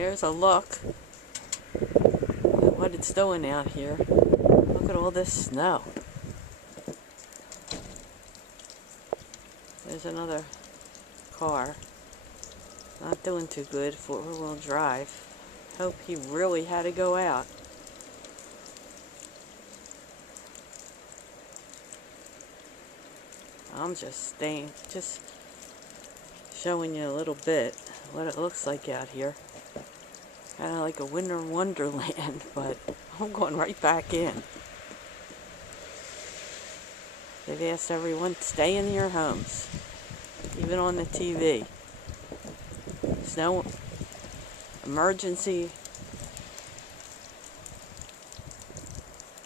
Here's a look at what it's doing out here. Look at all this snow. There's another car. Not doing too good, four-wheel drive. Hope he really had to go out. I'm just showing you a little bit what it looks like out here. Kind of like a winter wonderland, but I'm going right back in. They've asked everyone to stay in your homes, even on the TV. There's no emergency.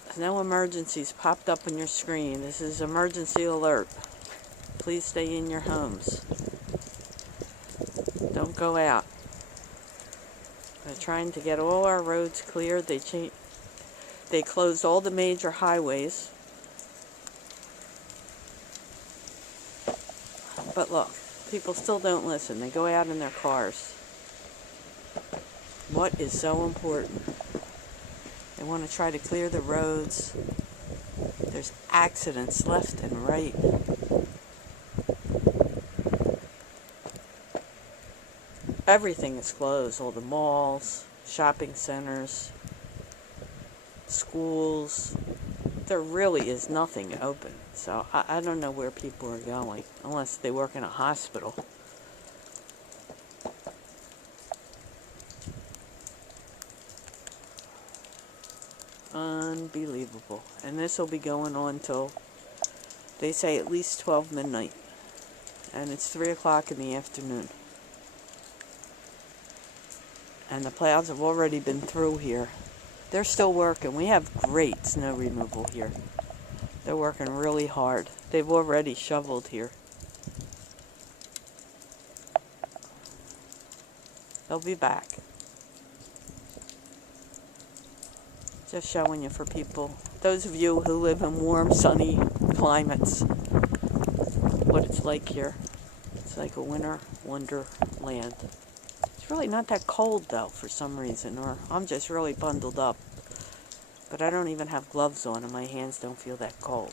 There's no emergencies popped up on your screen. This is emergency alert. Please stay in your homes. Don't go out. They're trying to get all our roads cleared. They closed all the major highways. But look, people still don't listen. They go out in their cars. What is so important? They want to try to clear the roads. There's accidents left and right. Everything is closed. All the malls, shopping centers, schools. There really is nothing open. So I don't know where people are going, unless they work in a hospital. Unbelievable. And this will be going on till, they say, at least 12 midnight. And it's 3 o'clock in the afternoon. And the plows have already been through here. They're still working. We have great snow removal here. They're working really hard. They've already shoveled here. They'll be back. Just showing you for people, those of you who live in warm, sunny climates, what it's like here. It's like a winter wonderland. It's really not that cold, though, for some reason, or I'm just really bundled up. But I don't even have gloves on, and my hands don't feel that cold.